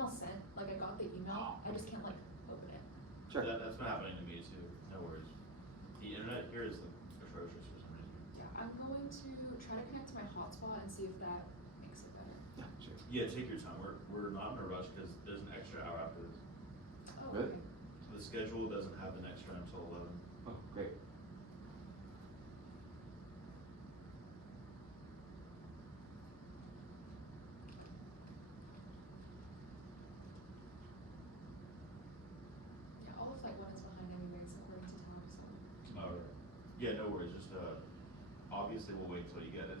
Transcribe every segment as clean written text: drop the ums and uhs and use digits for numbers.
email sent, like I got the email, I just can't like open it. Sure. That's been happening to me too. No worries. The internet here is atrocious for some reason. Yeah, I'm going to try to connect to my hotspot and see if that makes it better. Yeah, sure. Yeah, take your time. We're not in a rush because there's an extra hour after this. Oh, Really? okay. So the schedule doesn't have an extra until 11. Oh, great. Yeah, all of flight 1 is behind anyways, according to Tom, so. All right. Yeah, no worries. Just obviously we'll wait until you get it.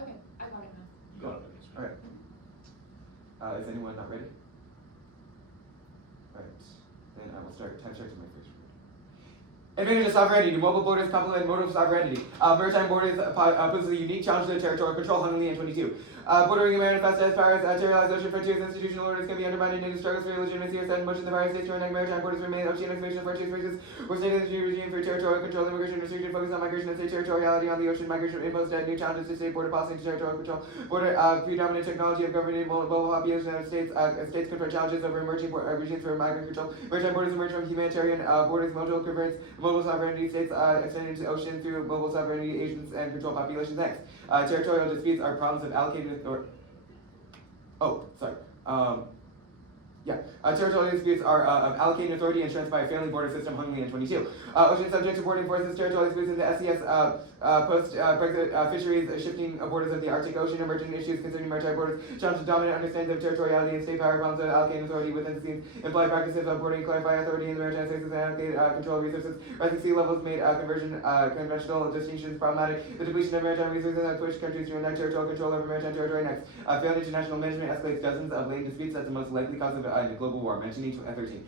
Okay, I got it now. You got it. Okay, sweet. Alright. Is anyone not ready? Alright. Then I will start time check to my first word. Advantage of sovereignty. Mobile borders complement mode of sovereignty. Maritime borders poses a unique challenge to territorial control, hung in 22. Bordering manifest as powers, territorialized ocean frontiers, institutional orders can be undermined in struggles for legitimacy or set in motion. The various states joining maritime borders remain ocean exploration frontiers spaces or state energy regime for territorial control, immigration restriction, focus on migration and state territoriality on the ocean, migration imposed new challenges to state border policy and territorial control, border predominant technology of governing mobile populations of states, states confront challenges over emerging regimes for migrant control, maritime borders emerge from humanitarian borders, mobile sovereignty states extended into ocean through mobile sovereignty agents and control populations. Next, territorial disputes are problems of allocated or territorial disputes are of allocating authority entranced by a failing border system, hung in 22. Ocean subject to boarding forces, territorial disputes in the SES post-Brexit fisheries, shifting borders of the Arctic Ocean, emerging issues concerning maritime borders, challenge to dominant understanding of territoriality and state power, problems of allocating authority within the scenes, implied practices of boarding, clarify authority in the maritime spaces, and allocate control of resources, rising sea levels made conventional distinctions problematic, the depletion of maritime resources and push countries to enact territorial control over maritime territory. Next, failed international management escalates dozens of latent disputes as the most likely cause of global war, mentioning 13.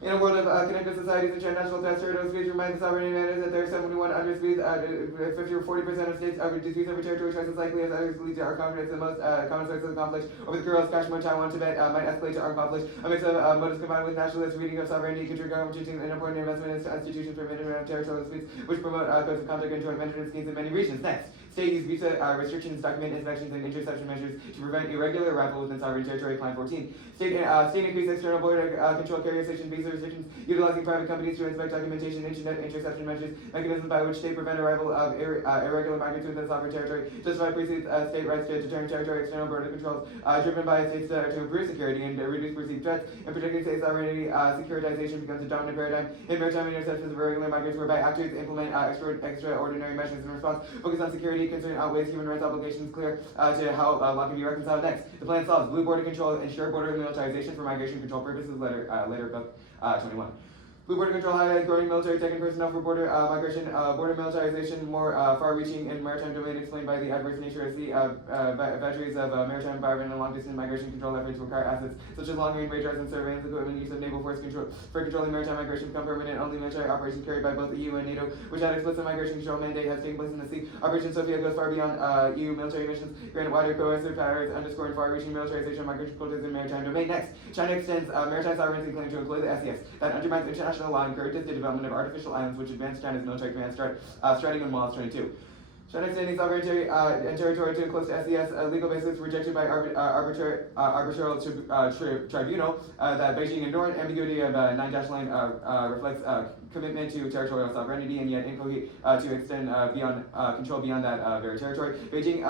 In a world of connected societies and transnational threats, territorial disputes remind the sovereign matters that there are 71 under disputes, 50 or 40% of states disputes over territory twice as likely as others lead to armed conflicts. The most common source of conflict over the Kurils, Kashmir, Taiwan, Tibet might escalate to armed conflict. A mix of motives combined with nationalist reading of sovereignty contribute to an important investment in institutions for management of territorial disputes, which promote codes of conduct and joint management schemes in many regions. Next, state use visa restrictions, document inspections, and interception measures to prevent irregular arrival within sovereign territory. Plan 14. State increased external border control carrier station visa restrictions, utilizing private companies to inspect documentation, internet interception measures, mechanisms by which state prevent arrival of irregular migrants within sovereign territory, justify perceived state rights to determine territory external border controls, driven by states to improve security and reduce perceived threats, and protecting state sovereignty. Securitization becomes a dominant paradigm in maritime interceptions of irregular migrants, whereby actors implement extraordinary measures in response, focus on security, concern outweighs human rights obligations, clear to how law can be reconciled. Next, the plan solves blue border control, ensure border militarization for migration control purposes, later book 21. Blue border control highlights growing military tech and personnel for border migration, border militarization more far-reaching in maritime domain, explained by the adverse nature of sea vagaries of maritime environment and long-distance migration control efforts require assets such as long-range radars and surveillance equipment. Use of naval force control for controlling maritime migration become permanent. Only military operations carried by both the EU and NATO, which had explicit migration control mandate, has taken place in the sea. Operation Sophia goes far beyond EU military missions, granted wider coercive powers, underscoring far-reaching militarization of migration quotas in maritime domain. Next, China extends maritime sovereignty claim to include the SES that undermines international law and encourages the development of artificial islands, which advance China's military command starting in Wall 22. China extending sovereignty and territory too close to SES, legal basis rejected by arbitral tribunal that Beijing ignored. Ambiguity of 9-line reflects commitment to territorial sovereignty and yet incoherent to extend beyond control beyond that very territory. Beijing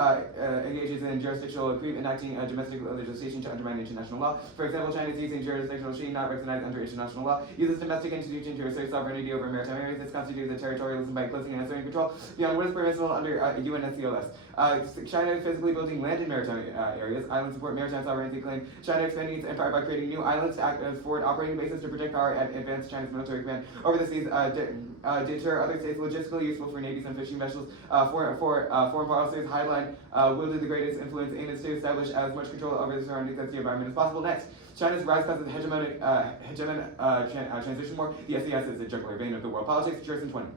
engages in jurisdictional creep, enacting domestic legislation to undermine international law. For example, China is using jurisdictional regime not recognized under international law, uses domestic institutions to assert sovereignty over maritime areas. This constitutes a territorialism by closing and asserting control beyond what is permissible under UNSCOS. China physically building land in maritime areas. Islands support maritime sovereignty claim. China expanding its empire by creating new islands to act as forward operating bases to protect power and advance China's military command over the seas. Deter other states logistically useful for navies and fishing vessels. Foreign policies highline wielded the greatest influence aim is to establish as much control over the surroundings as the environment as possible. Next, China's rise causes hegemonic transition war. The SES is the jugular vein of the world politics. Jersey 20.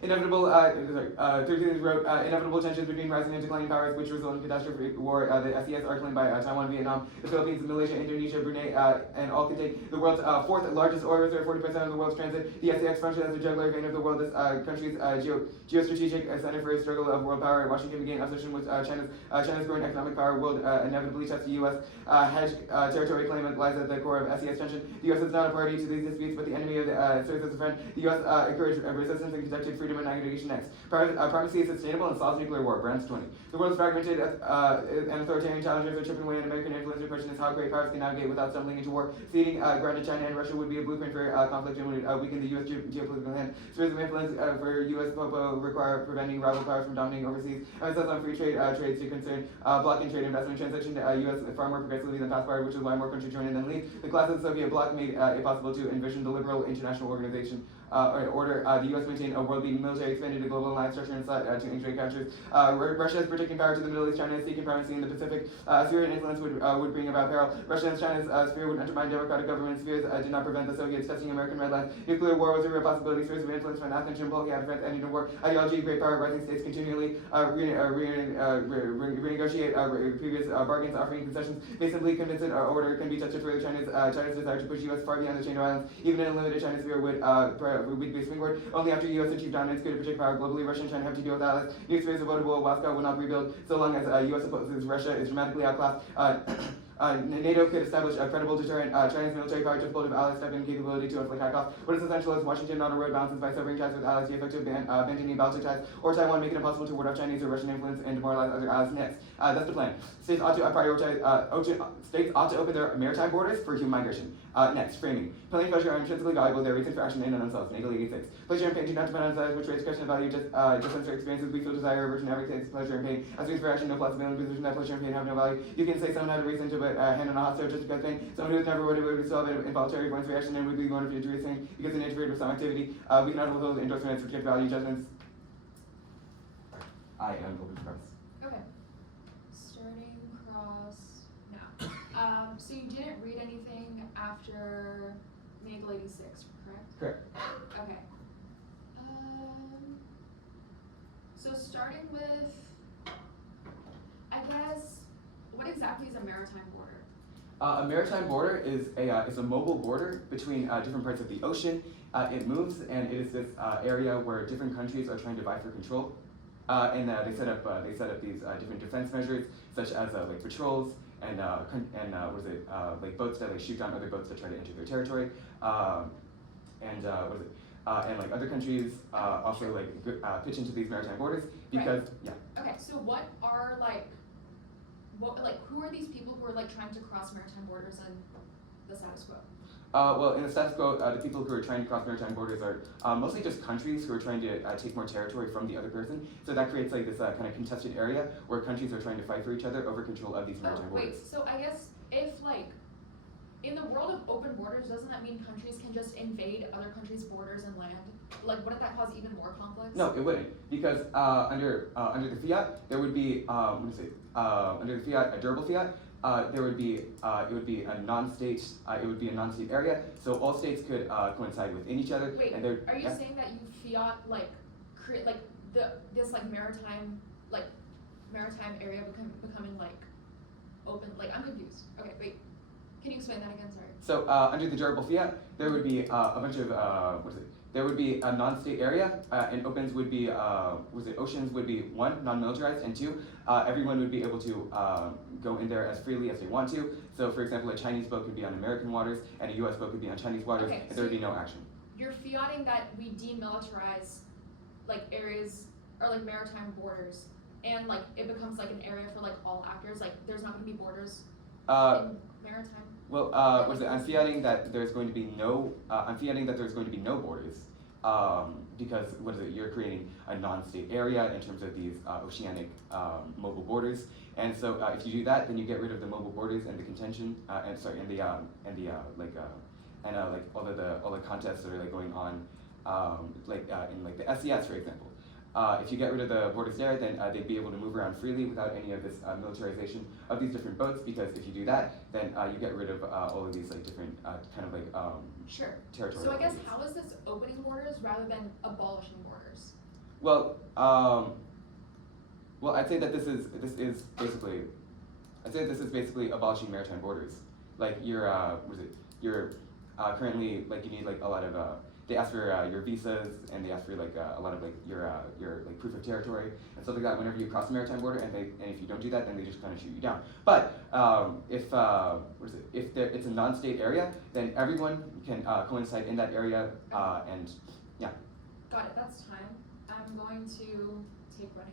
Inevitable, 13th wrote, inevitable tensions between rising and declining powers which result in catastrophic war. The SES are claimed by Taiwan, Vietnam, the Philippines, Malaysia, Indonesia, Brunei, and all contain the world's fourth largest oil reserve, 40% of the world's transit. The SEX functions as a jugular vein of the world. This country's geostrategic center for a struggle of world power. Washington began opposition with China's growing economic power will inevitably test the U.S. Hedge territory claim that lies at the core of SES tension. The U.S. is not a party to these disputes, but the enemy of serves as a friend. The U.S. encouraged resistance and conducted freedom and aggregation next. Primacy is sustainable and solves nuclear war. Brands 20. The world's fragmented and authoritarian challengers are chipping away at American influence. The question is how great powers can navigate without stumbling into war. Ceding ground to China and Russia would be a blueprint for conflict and would weaken the U.S. geopolitical hand. Spheres of influence for U.S. require preventing rival powers from dominating overseas. Emphasis on free trades to concern blocking trade investment transition to U.S. far more progressively than past power, which is why more countries join in than leave. The collapse of the Soviet bloc made it possible to envision the liberal international organization order. The U.S. maintained a world-leading military, expanded the global alliance structure and sought to integrate countries. Russia is protecting power to the Middle East. China is seeking primacy in the Pacific. Sphere and influence would bring about peril. Russia and China's sphere would undermine democratic government. Spheres did not prevent the Soviets testing American red lines. Nuclear war was a real possibility. Spheres of influence from Athens and Bulgaria, France, ending the war. Ideology, great power, rising states continually renegotiate previous bargains, offering concessions. May simply convince an order can be tested further. China's desire to push U.S. far beyond the chain of islands, even in a limited China sphere, would be a springboard. Only after U.S. achieved dominance could it project power globally. Russia and China have to deal with allies. New spheres of votable Moscow will not rebuild so long as U.S. opposes Russia is dramatically outclassed. NATO could establish a credible deterrent. China's military power difficult of allies step in capability to inflict high costs. What is essential is Washington on a road balances by severing ties with allies, the effective abandoning Baltic ties, or Taiwan, making it impossible to ward off Chinese or Russian influence and demoralize other allies next. That's the plan. States ought to prioritize. States ought to open their maritime borders for human migration. Next, framing. Penalty and pleasure are intrinsically valuable. Their reasons for action in and themselves. Nagel 86. Pleasure and pain do not depend on desires, which raise question of value. Just for experiences, we feel desire, aversion, everything is pleasure and pain. As reasons for action, no possibility position that pleasure and pain have no value. You can say someone had a reason to hand on a hot stove just because pain. Someone who has never would still have an involuntary avoidance reaction and would be going to be injury thing because they interfered with some activity. We cannot hold those endorsements, reject value judgments. I am open to press. Okay. Starting cross now. So you didn't read anything after Nagel 86, correct? Correct. Okay. So starting with, I guess, what exactly is a maritime border? A maritime border is a mobile border between different parts of the ocean. It moves, and it is this area where different countries are trying to vie for control. And they set up these different defense measures, such as like patrols and like boats that like shoot down other boats that try to enter their territory. And like other countries also like pitch into these maritime borders because Okay, so who are these people who are like trying to cross maritime borders in the status quo? Well, in the status quo, the people who are trying to cross maritime borders are mostly just countries who are trying to take more territory from the other person. So that creates like this kind of contested area where countries are trying to fight for each other over control of these maritime borders. Wait, so I guess if like, in the world of open borders, doesn't that mean countries can just invade other countries' borders and land? Like, wouldn't that cause even more conflicts? No, it wouldn't, because under the fiat, there would be under the fiat, a durable fiat. It would be a non-state area, so all states could coincide within each other. Wait, and are you saying that you fiat like create like this like maritime area becoming like open? Like, I'm confused. Okay, wait. Can you explain that again? Sorry. So under the durable fiat, there would be a bunch of there would be a non-state area, and opens would be oceans would be 1, non-militarized, and 2, everyone would be able to go in there as freely as they want to. So for example, a Chinese boat could be on American waters, and a U.S. boat could be on Chinese waters, and there would be no action. You're fiating that we demilitarize like areas or like maritime borders, and like it becomes like an area for like all actors. Like there's not going to be borders in maritime. Well, I'm fiating that there's going to be no. I'm fiating that there's going to be no borders, because you're creating a non-state area in terms of these oceanic mobile borders, and so if you do that, then you get rid of the mobile borders and the contention, all the contests that are like going on, in like the SES, for example. If you get rid of the borders there, then they'd be able to move around freely without any of this militarization of these different boats, because if you do that, then you get rid of all of these like different Sure. territorial So I guess borders. how is this opening borders rather than abolishing borders? Well, I'd say that this is basically abolishing maritime borders. Like you're currently like you need like a lot of they ask for your visas and they ask for like a lot of like your like proof of territory and stuff like that whenever you cross the maritime border, and if you don't do that, then they just kind of shoot you down. But if it's a non-state area, then everyone can coincide in that area, and yeah. Got it, that's time. I'm going to take running.